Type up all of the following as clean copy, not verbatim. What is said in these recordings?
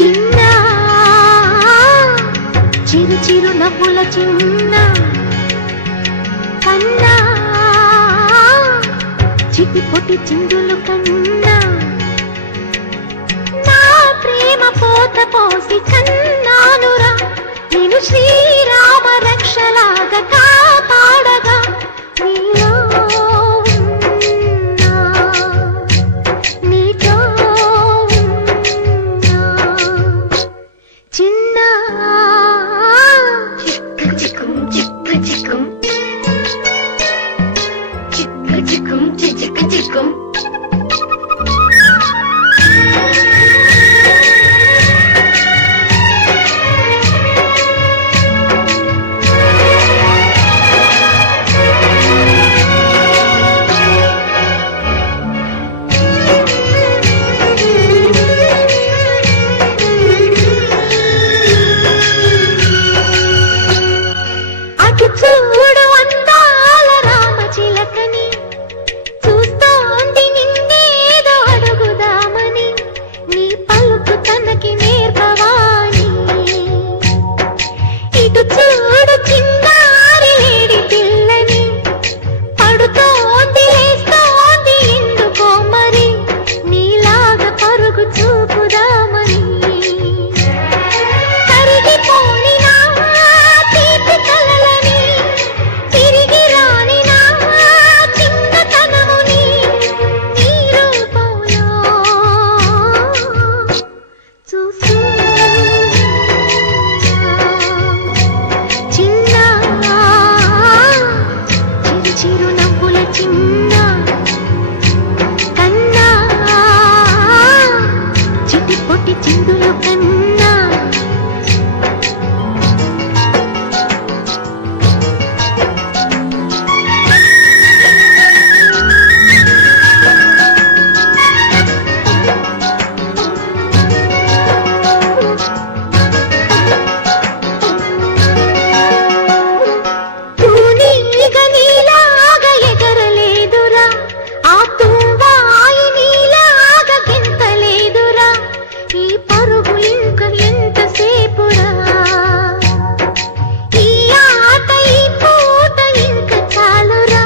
చిన్న చిరు చిరు నవ్వుల చిన్న కన్నా చిటి పొటి చిందులు కన్నా నా ప్రేమ పోత పోసి కన్నానురా నేను శ్రీరామ రక్షలాగా కాపాడగా నీలో ఉన్నా, నీతో ఉన్నా. చిన్న చిక్కు చిక్కు చిక్కు చిక్కు చిక్కు చిక్కు చిక్కు చూడు అందాల రామ చిలకని చూస్తోంది నిన్నేదో అడుగుదామని నీ పలుకు తనకి నేర్పవాని ఇటు చూడు చిన్నారి లేడి పిల్లని పడుతోంది లేస్తోంది ఎందుకో మరి నీలాగా పరుగు చూపుదామని కరిగిపోని నా తీపి కలలని తిరిగి రాని నా చిన్నతనముని నీ రూపంలో చూస్తూ చిన్న చిరు చిరు నవ్వుల చిన్న కన్నా చిటి పొట్టి చిందులు కన్నా తూనీగా నీలాగా ఎగరలేదురా ఆ తువ్వాయి నీలాగా గెంతలేదురా ఈ పరుగు ఇంక ఎంతసేపురా ఈ ఆట ఈ పూట ఇంక చాలురా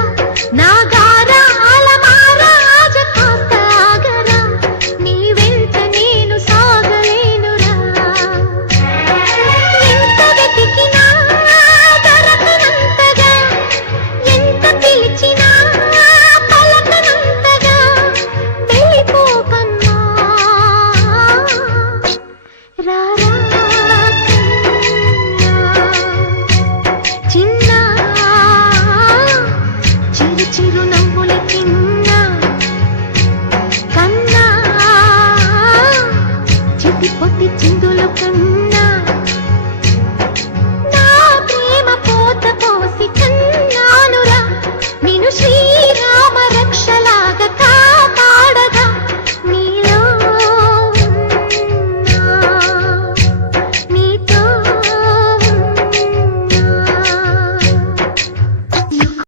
నా గారాల మహారాజ కాస్త ఆగరా నీ వెంట నేను సాగలేనురా ఎంత వెతికినా దొరకనంతగా ఎంత పిలిచినా పలకనంతగా వెళ్ళిపోకన్నా రారా కన్నా చిన్న చిరు చిరు నవ్వుల చిన్న